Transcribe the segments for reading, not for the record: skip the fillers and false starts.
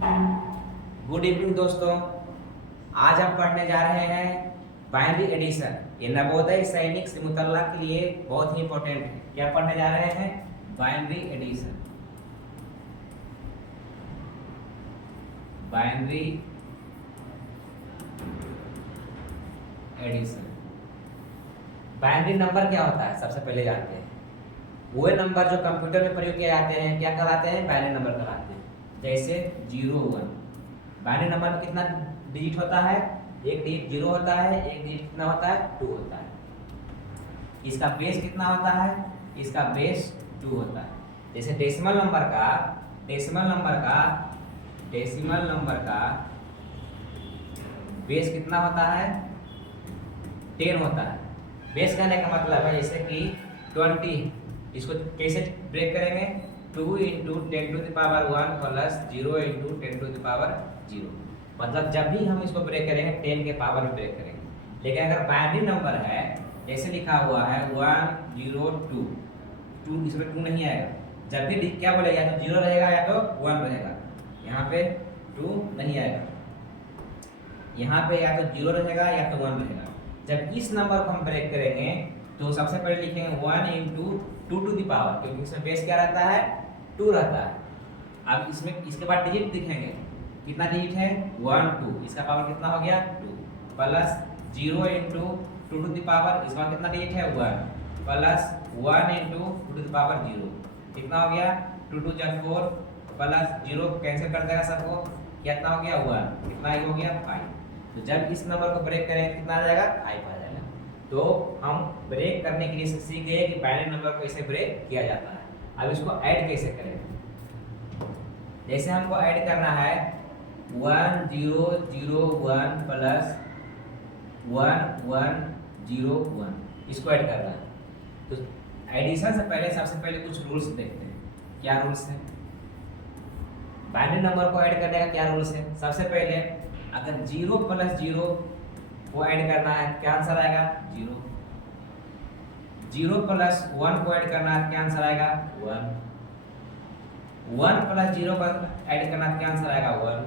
Good evening दोस्तों। आज हम पढ़ने जा रहे हैं बाइनरी एडिशन। ये नवोदय सैनिक सिमुतल्ला के लिए बहुत ही इंपॉर्टेंट है। क्या पढ़ने जा रहे हैं? Binary addition. Binary addition. Binary number क्या होता है सबसे पहले जानते हैं। वो नंबर जो कंप्यूटर में प्रयोग किए जाते हैं क्या कहलाते हैं? बाइनरी नंबर कहलाते हैं। जैसे 0 1। बाइनरी नंबर में कितना डिजिट होता है? एक डिजिट 0 होता है, एक डिजिट कितना होता है? 2 होता है। इसका बेस कितना होता है? इसका बेस 2 होता है। जैसे डेसिमल नंबर का बेस कितना होता है? 10 होता है। बेस कहने का मतलब है जैसे कि 20, इसको कैसे ब्रेक करेंगे? 2 × 10⁻1 प्लस 0 × 10⁻0। मतलब जब भी हम इसको ब्रेक करेंगे 10 के पावर में ब्रेक करेंगे। लेकिन अगर बाइनरी नंबर है जैसे लिखा हुआ है 1 0 2, इसमें 2 नहीं आएगा। जब भी क्या बोलेगा, या तो 0 रहेगा या तो 1 रहेगा। यहाँ पे 2 नहीं आएगा, यहाँ पे या तो 0 रहेगा या तो 1 रहेगा। जब इस नंबर को हम ब्रेक करेंगे तो सबसे पहले लिखेंगे 1 × 2⁻, क्योंकि इसमें बेस क्या रहता है? 2 रहता है। अब इसमें इसके बाद डिजिट दिखेंगे, कितना डिजिट है? 1 2, इसका पावर कितना हो गया? 2 प्लस 0 × 2⁻, इसका कितना डिजिट है? 1 प्लस 1 × 2⁻0, कितना हो गया? 2 2 जा 4 प्लस 0 कैंसिल कर देगा सबको, कितना हो गया? 1, कितना हो गया? 5। तो जब इस नंबर को ब्रेक करेंगे कितना आ जाएगा? 5 आ जाएगा। तो हम ब्रेक करने के लिए सीख गए कि बाइनरी नंबर को कैसे ब्रेक किया जाता है। अब इसको ऐड कैसे करें? जैसे हमको ऐड करना है 1 0 0 1 प्लस 1 1 0 1, इसको ऐड करना है। तो एडिशन से पहले सबसे पहले कुछ रूल्स देखते हैं। क्या रूल्स है बाइनरी नंबर को ऐड करने का? क्या रूल्स है? सबसे पहले अगर 0 + 0 को ऐड करना है क्या आंसर आएगा? 0। 0 + 1 को ऐड करना है क्या आंसर आएगा? 1। 1 + 0 को ऐड करना क्या आंसर आएगा? 1।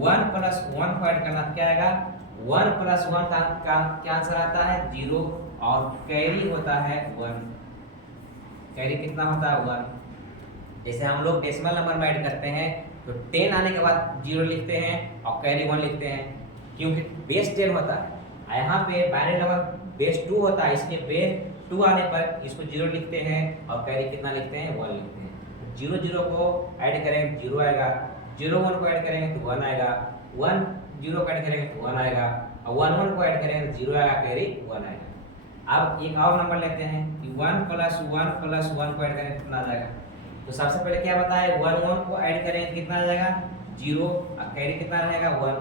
1 + 1 को ऐड करना क्या आएगा? 1 + 1 का क्या आंसर आता है? 0। और कैरी होता है 1। कैरी कितना होता है? 1। जैसे हम लोग डेसिमल नंबर में ऐड करते हैं तो 10 आने के बाद 0 लिखते हैं और कैरी 1 लिखते हैं, क्योंकि बेस 10 होता है। यहाँ पे बाइनरी नंबर बेस 2 होता है, इसलिए बेस 2 आने पर इसको 0 लिखते हैं और कैरी कितना लिखते हैं? 1 लिखते हैं। 0 0 को ऐड करेंगे 0 आएगा, 0 1 को ऐड करेंगे तो 1 आएगा, 1 0 को ऐड करेंगे तो 1 आएगा, और 1 1 को ऐड करेंगे तो 0 आएगा, कैरी 1 आएगा। अब एक और नंबर लेते हैं कि 1 + 1 + 1 को ऐड करेंगे कितना आ जाएगा? तो सबसे पहले क्या बताए? 1 1 को ऐड करेंगे कितना आ जाएगा? 0, और कैरी कितना रहेगा? 1।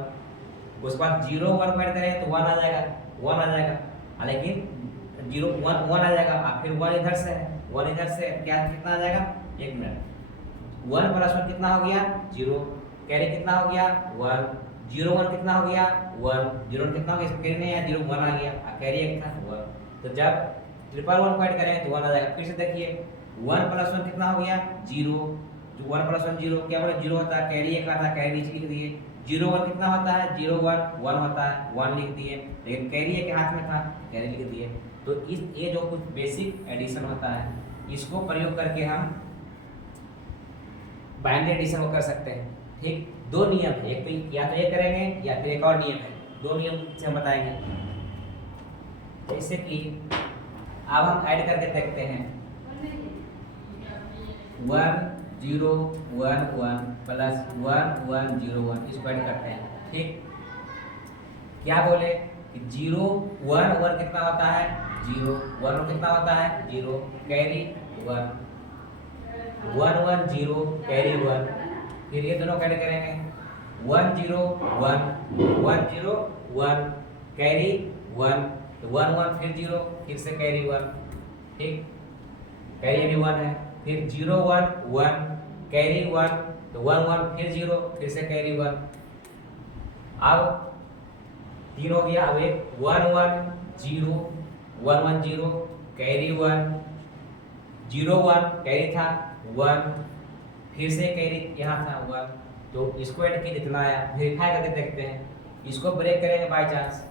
उसके बाद 0 1 को ऐड करेंगे तो 1 आ जाएगा, 1 आ जाएगा। लेकिन 0 1 1 आ जाएगा और फिर 1 इधर से है, 1 इधर से क्या कितना आ जाएगा? 1 मिनट। 1 + 1 कितना हो गया? 0। कैरी कितना हो गया? 1। 0 1 कितना हो गया? 1। 0 1 कितना हो गया? इसमें कैरी नहीं आया, 0 1 आ गया और कैरी एक था 1। तो जब 1 को ऐड करेंगे तो 1 आ जाएगा। फिर से देखिए 1 + 1 कितना हो गया? 0। जो 1 + 1 0, क्या बोले? 0 होता है, कैरी एक आता है, कैरी नीचे लिख दिए। 0 1 कितना होता है? 0 1 1 होता है, 1 लिख दिए। लेकिन कैरी एक हाथ में था, कैरी लिख दिए। तो ये जो कुछ बेसिक एडिशन होता है इसको प्रयोग करके हम बाइनरी एडिशन को कर सकते हैं। ठीक, 2 नियम है, एक तो या तो ये करेंगे या फिर एक और नियम है। 2 नियम से हम बताएंगे। जैसे कि अब हम ऐड करके देखते हैं 1 0 1 1 प्लस 1 1 0 1, इसको ऐड करते हैं। ठीक, क्या बोले कि 0 1 1 कितना होता है? 0। 1 1 कितना होता है? 0। Carry 1, 1 1 0 carry 1। फिर ये दोनों ऐड करेंगे 1 0 1 1 0 1 कैरी 1, तो 1 1 फिर 0, फिर से कैरी 1। ठीक, कैरी भी 1 है। फिर 0 1 1 कैरी 1, तो 1 1 फिर 0, फिर से कैरी 1। अब 3 हो गया। अब एक 1 1 0 1 1 0 कैरी 1, 0 1 कैरी था 1, फिर से कैरी यहाँ था 1, तो इसको ऐड किए जितना आया वेरीफाई करके देखते हैं। इसको ब्रेक करेंगे बाय चांस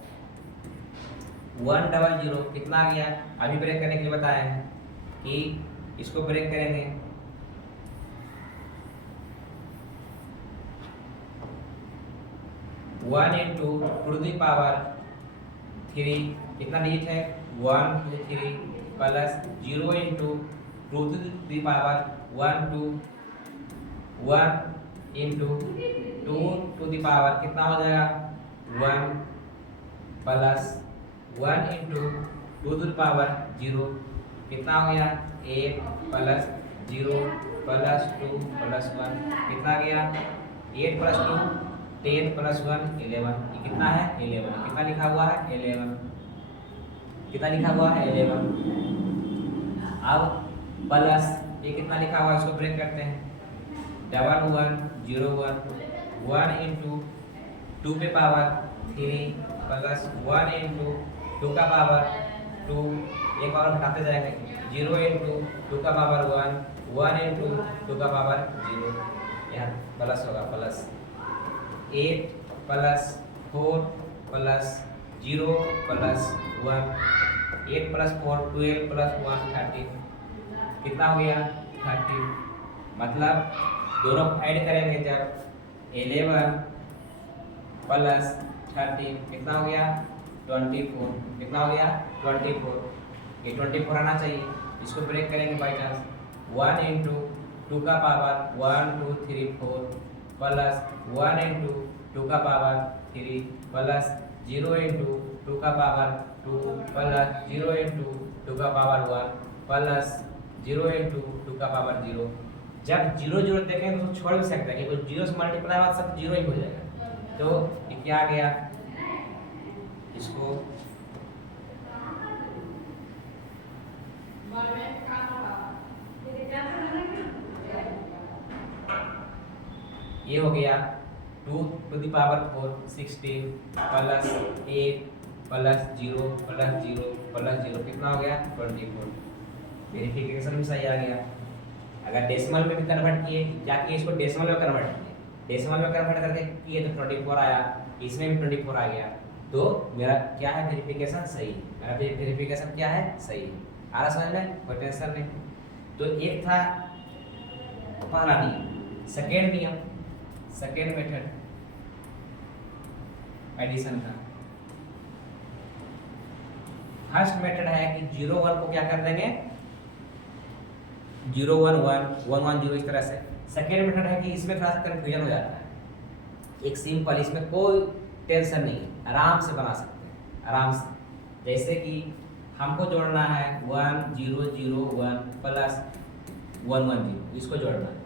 100 कितना आ गया, अभी ब्रेक करने के लिए बताए हैं कि इसको ब्रेक करेंगे 1 into 2 to the power 3 कितना डिजिट है 1 2 3 plus 0 into 2 to the power 1 2 1 into 2 to the power कितना हो जाएगा 1 plus 1 into 2 to the power 0 कितना हो गया 8 प्लस 0 प्लस 2 प्लस 1 कितना गया 8 प्लस 2 10 प्लस 1 11 ये कितना है 11 कितना लिखा हुआ है 11 कितना लिखा हुआ है 11। अब प्लस ये कितना लिखा हुआ है इसको ब्रेक करते हैं 1 1 0 1 1 into 2 पे पावर 3 प्लस 1 into 2 का पावर 2 एक और घटाते जाएंगे 0 into 2 का पावर 1 1 into 2 का पावर 0 यहाँ प्लस होगा plus 8 plus 4 plus 0 plus 1 8 plus 4 12 plus 1 13 कितना हो गया 30। मतलब दोनों ऐड करेंगे जब 11 प्लस 13 कितना हो गया 24 कितना हो गया 24 ये 24 आना चाहिए। इसको ब्रेक करेंगे बाई चांस 1 into 2 का पावर 1 2 3 4 प्लस 1 into 2 का पावर 3 प्लस 0 into 2 का पावर 2 प्लस 0 into 2 का पावर 1 प्लस 0 into 2 का पावर 0। जब 0 0 देखेंगे तो छोड़ भी सकते हैं कि 0 से मल्टीप्लाई हुआ सब 0 ही हो जाएगा। तो ये क्या आ गया इसको ये हो गया 2 to the power 4 16 plus 8 plus 0 plus 0 plus 0 कितना हो गया 24। वेरिफिकेशन भी सही आ गया। अगर डेसिमल में भी कन्वर्ट किए जाके इसको डेसिमल में कन्वर्ट किए डेसिमल में कन्वर्ट करके किए तो 24 आया इसमें भी 24 आ गया। तो मेरा क्या है वेरिफिकेशन सही है। मेरा वेरिफिकेशन क्या है सही है। आ रहा समझ में कोई टेंशन नहीं। तो एक था पहला नियम सेकेंड नियम सेकेंड मेथड एडिशन का। फर्स्ट मेथड है कि 0 1 को क्या कर देंगे 0 1 1 1 1 0 इस तरह से। सेकेंड मेथड है कि इसमें थोड़ा सा कंफ्यूजन हो जाता है। एक सिंपल इसमें कोई टेंशन नहीं आराम से बना सकते हैं आराम से। जैसे कि हमको जोड़ना है 1 0 0 1 प्लस 1 1 0 इसको जोड़ना है।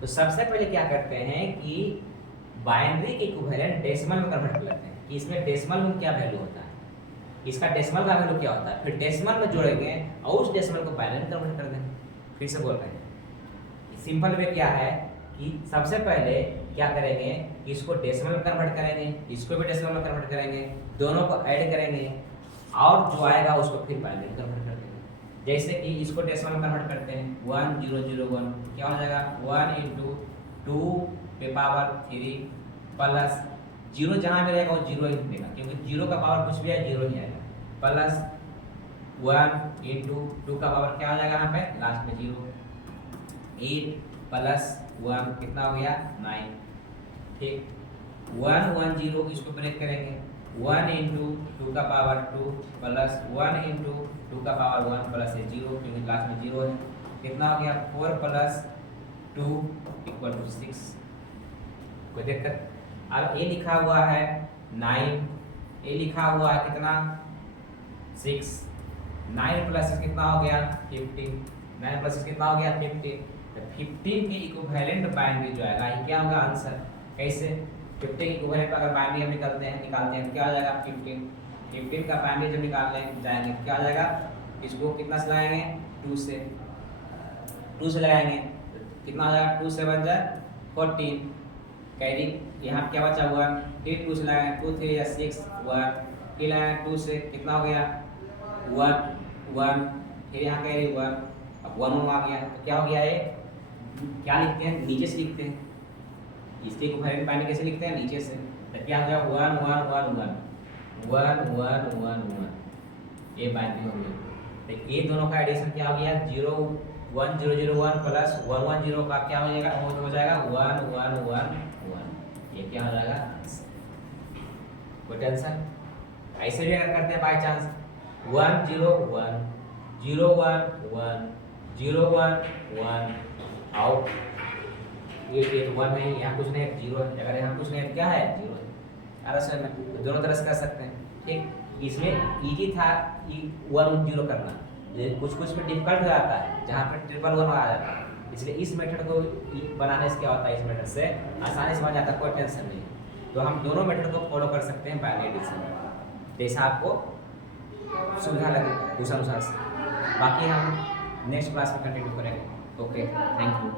तो सबसे पहले क्या करते हैं कि बाइनरी के इक्विवेलेंट डेसिमल में कन्वर्ट कर लेते हैं कि इसमें डेसिमल में क्या वैल्यू होता है इसका डेसिमल का वैल्यू क्या होता है। फिर डेसिमल में जोड़ेंगे और उस डेसिमल को बाइनरी में कन्वर्ट कर देंगे। फिर से बोल रहे हैं सिंपल वे क्या है कि सबसे पहले क्या करेंगे इसको डेसिमल में कन्वर्ट करेंगे इसको भी डेसिमल में कन्वर्ट करेंगे दोनों को ऐड करेंगे और जो आएगा उसको फिर बाइनरी में कन्वर्ट कर देंगे। जैसे कि इसको डेसिमल में कन्वर्ट करते हैं 1 0 0 1 क्या हो जाएगा 1 into 2 पे पावर 3 प्लस 0 जहाँ भी रहेगा वो 0 ही देगा क्योंकि 0 का पावर कुछ भी है 0 ही आएगा प्लस 1 into 2 का पावर क्या हो जाएगा यहाँ पे लास्ट में 0 8 प्लस 1 कितना हो गया 9। ठीक 1 1 0 इसको ब्रेक करेंगे 1 into 2 का पावर 2 प्लस 1 into 2 का पावर 1 प्लस 0 क्योंकि लास्ट में 0 है कितना हो गया 4 प्लस 2 इक्वल टू 6। कोई दिक्कत। अब ये लिखा हुआ है 9 ये लिखा हुआ है कितना 6 9 प्लस 6 कितना हो गया 15 9 प्लस 6 कितना हो गया 15। तो 15 के इक्विवेलेंट बाइनरी जो आएगा ये क्या होगा आंसर। कैसे 15 के इक्विवेलेंट अगर बाइनरी हम निकालते हैं क्या हो जाएगा 15 का बाइनरी जब निकालने जाएंगे क्या हो जाएगा इसको कितना से लगाएंगे 2 से लगाएंगे कितना हो जाएगा 2 से बन जाए 14 कैरी यहाँ क्या बचा हुआ फिर 2 से लगाएंगे 2 3 या 6 1 फिर लगाएंगे 2 से कितना हो गया 1 1 फिर यहाँ कैरी 1 अब 1 1 आ गया तो क्या हो गया ये क्या लिखते हैं नीचे से लिखते हैं इसके इक्विवेलेंट बाइनरी कैसे लिखते हैं, नीचे से। तो क्या हो गया 1 1 1 1 1 1 1 1, ये बाइनरी हो गया। तो ये दोनों का एडिशन क्या हो गया 0 1 0 0 1 प्लस 1 1 0 का क्या हो जाएगा 1 1 1 1, ये क्या हो जाएगा। कोई टेंशन। ऐसे भी अगर करते हैं बाई चांस 1 0 1 0 1 1 0 1 1 आउट, ये तो 1 है, यहाँ कुछ नहीं है 0 है, अगर यहाँ कुछ नहीं है क्या है 0 है। आराम में दोनों तरह से कर सकते हैं, ठीक। इसमें इजी था 1 0 करना, कुछ कुछ पे डिफिकल्ट हो जाता है जहाँ पे 1 1 1 आ जाता है। इसलिए इस मेथड को बनाने से क्या होता है, इस मेथड से आसानी से बन जाता है, कोई टेंशन नहीं। तो हम दोनों मेथड को फॉलो कर सकते हैं बाइनरी एडिशन में, जैसा आपको सुविधा लगे उस अनुसार से। बाकी हम नेक्स्ट क्लास में कंटिन्यू करेंगे। Okay, thank you.